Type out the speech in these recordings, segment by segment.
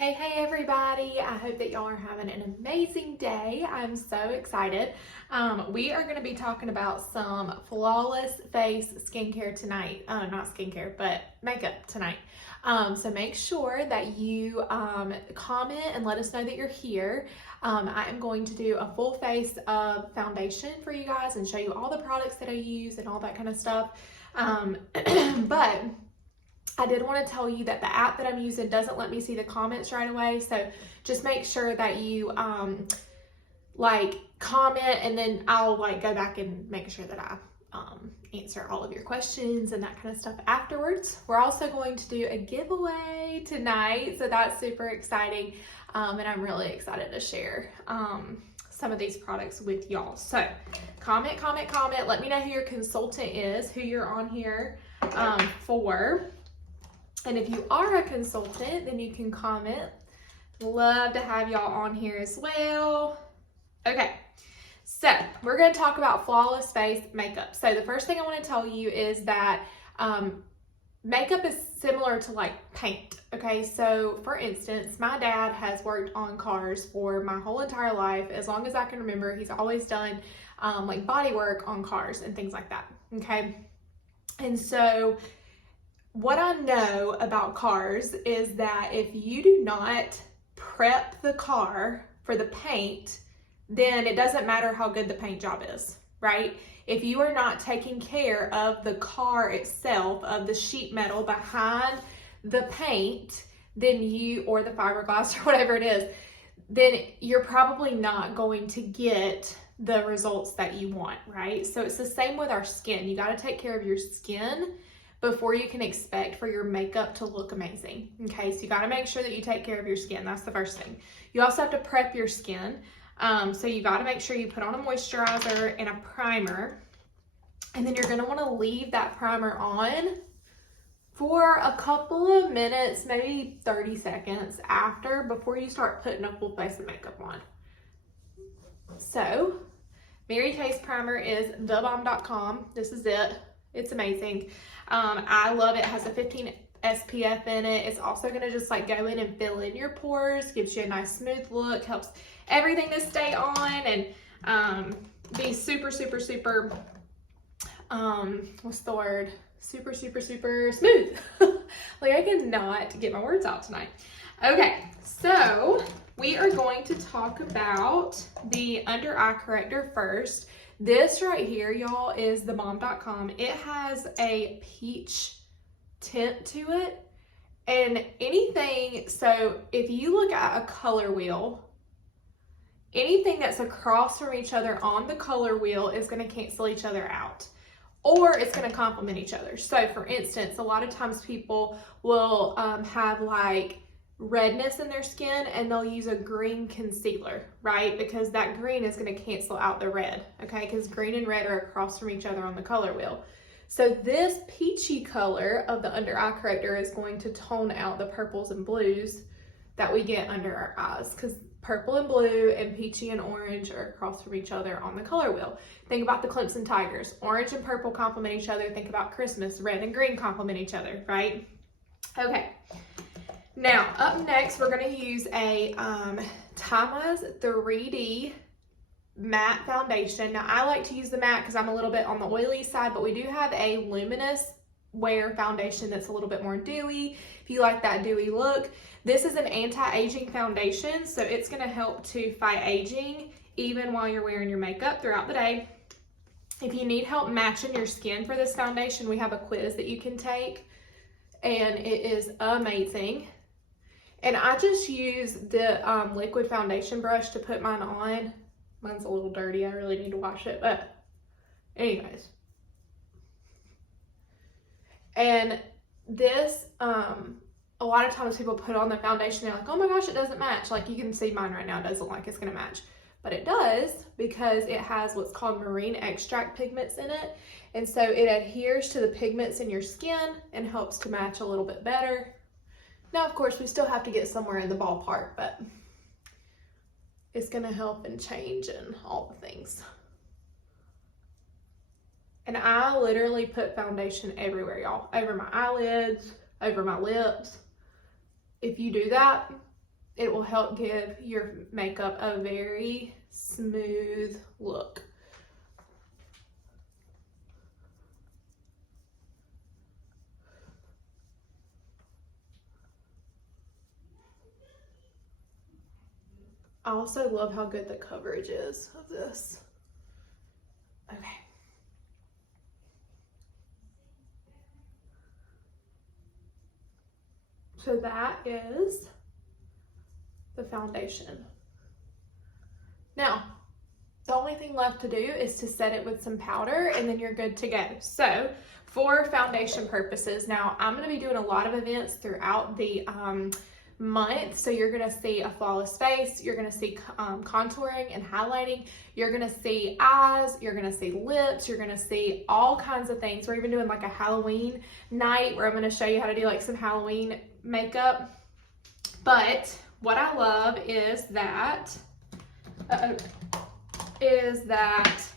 Hey everybody. I hope that y'all are having an amazing day. I'm so excited. We are going to be talking about some flawless face skincare tonight. Not skincare, but makeup tonight. So make sure that you comment and let us know that you're here. I am going to do a full face of foundation for you guys and show you all the products that I use and all that kind of stuff. But I did want to tell you that the app that I'm using doesn't let me see the comments right away. So just make sure that you comment, and then I'll go back and make sure that I answer all of your questions and that kind of stuff afterwards. We're also going to do a giveaway tonight, so that's super exciting. And I'm really excited to share some of these products with y'all. So comment. Let me know who your consultant is, who you're on here for. And if you are a consultant, then you can comment. Love to have y'all on here as well. Okay, so we're going to talk about flawless face makeup. So the first thing I want to tell you is that makeup is similar to like paint. Okay, so for instance, my dad has worked on cars for my whole entire life. As long as I can remember, he's always done like body work on cars and things like that. Okay, and so what I know about cars is that if you do not prep the car for the paint, then it doesn't matter how good the paint job is, right? If you are not taking care of the car itself, of the sheet metal behind the paint, then or the fiberglass or whatever it is, then you're probably not going to get the results that you want, right? So it's the same with our skin. You got to take care of your skin before you can expect for your makeup to look amazing. Okay, so you got to make sure that you take care of your skin. That's the first thing. You also have to prep your skin. So you got to make sure you put on a moisturizer and a primer, and then you're going to want to leave that primer on for a couple of minutes, maybe 30 seconds before you start putting a full face of makeup on. So Mary Kay's primer is thebomb.com. This is it. It's amazing. I love it. It has a 15 SPF in it. It's also going to just go in and fill in your pores, gives you a nice smooth look, helps everything to stay on and be super what's the word? Super smooth. I cannot get my words out tonight. Okay, so we are going to talk about the under eye corrector first. This right here, y'all, is thebomb.com. It has a peach tint to it. And so if you look at a color wheel, anything that's across from each other on the color wheel is going to cancel each other out, or it's going to complement each other. So for instance, a lot of times people will have redness in their skin and they'll use a green concealer, right? Because that green is going to cancel out the red, okay? Because green and red are across from each other on the color wheel. So this peachy color of the under eye corrector is going to tone out the purples and blues that we get under our eyes, because purple and blue and peachy and orange are across from each other on the color wheel. Think about the Clemson Tigers. Orange and purple complement each other. Think about Christmas. Red and green complement each other, right? Okay. Now, up next, we're going to use a Timeless 3D matte foundation. Now, I like to use the matte because I'm a little bit on the oily side, but we do have a luminous wear foundation that's a little bit more dewy. If you like that dewy look, this is an anti-aging foundation, so it's going to help to fight aging even while you're wearing your makeup throughout the day. If you need help matching your skin for this foundation, we have a quiz that you can take, and it is amazing. And I just use the liquid foundation brush to put mine on. Mine's a little dirty. I really need to wash it. But anyways. And this, a lot of times people put on the foundation, they're like, oh my gosh, it doesn't match. You can see mine right now. It doesn't look like it's going to match. But it does, because it has what's called marine extract pigments in it. And so it adheres to the pigments in your skin and helps to match a little bit better. Now, of course, we still have to get somewhere in the ballpark, but it's going to help and change and all the things. And I literally put foundation everywhere, y'all. Over my eyelids, over my lips. If you do that, it will help give your makeup a very smooth look. I also love how good the coverage is of this. Okay. So that is the foundation. Now, the only thing left to do is to set it with some powder and then you're good to go. So for foundation purposes, now I'm going to be doing a lot of events throughout the month. So you're going to see a flawless face, you're going to see contouring and highlighting, you're going to see eyes, you're going to see lips, you're going to see all kinds of things. We're even doing like a Halloween night where I'm going to show you how to do like some Halloween makeup. But what I love is that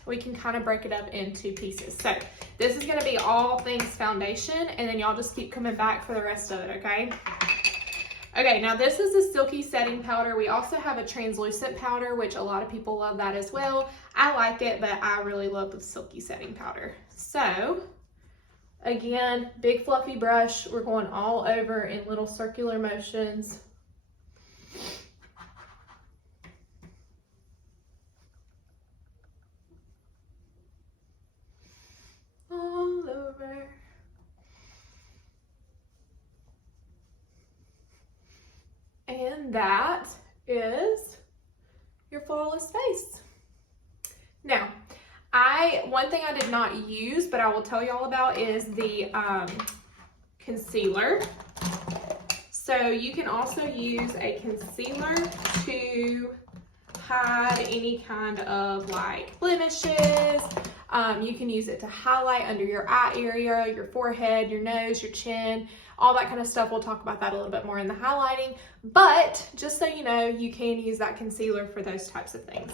we can kind of break it up into pieces. So this is going to be all things foundation, and then y'all just keep coming back for the rest of it, okay? Okay, now this is a silky setting powder. We also have a translucent powder, which a lot of people love that as well. I like it, but I really love the silky setting powder. So again, big fluffy brush. We're going all over in little circular motions. All over. And that is your flawless face. Now, one thing I did not use, but I will tell you all about is the concealer. So you can also use a concealer to hide any kind of like blemishes. You can use it to highlight under your eye area, your forehead, your nose, your chin, all that kind of stuff. We'll talk about that a little bit more in the highlighting, but just so you know, you can use that concealer for those types of things.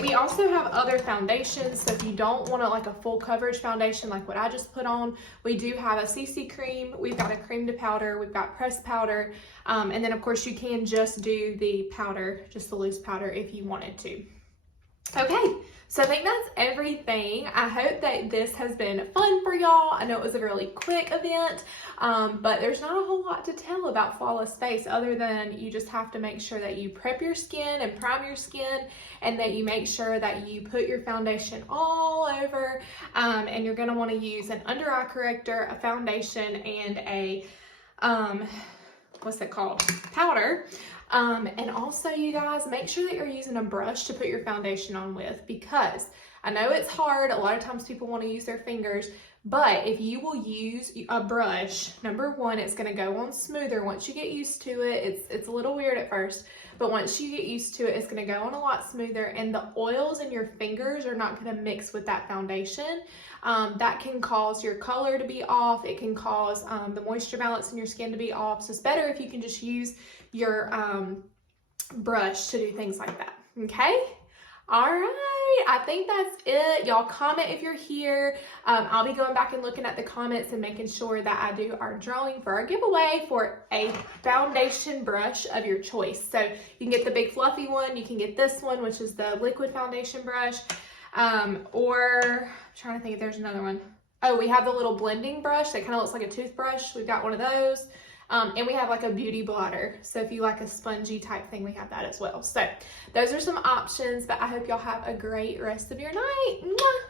We also have other foundations, so if you don't want like a full coverage foundation like what I just put on, we do have a CC cream, we've got a cream to powder, we've got pressed powder, and then of course you can just do the powder, just the loose powder if you wanted to. Okay, so I think that's everything. I hope that this has been fun for y'all. I know it was a really quick event, but there's not a whole lot to tell about flawless face other than you just have to make sure that you prep your skin and prime your skin, and that you make sure that you put your foundation all over, and you're gonna wanna use an under eye corrector, a foundation, and a, what's it called? Powder. And also you guys, make sure that you're using a brush to put your foundation on with, because I know it's hard. A lot of times people want to use their fingers, but if you will use a brush, number one, it's going to go on smoother once you get used to it. It's a little weird at first, but once you get used to it, it's going to go on a lot smoother, and the oils in your fingers are not going to mix with that foundation. That can cause your color to be off. It can cause the moisture balance in your skin to be off. So it's better if you can just use your brush to do things like that. Okay? All right, I think that's it. Y'all comment if you're here. I'll be going back and looking at the comments and making sure that I do our drawing for our giveaway for a foundation brush of your choice. So you can get the big fluffy one, you can get this one, which is the liquid foundation brush, or I'm trying to think if there's another one. Oh, we have the little blending brush that kind of looks like a toothbrush. We've got one of those. And we have like a beauty blotter. So if you like a spongy type thing, we have that as well. So those are some options, but I hope y'all have a great rest of your night. Mwah!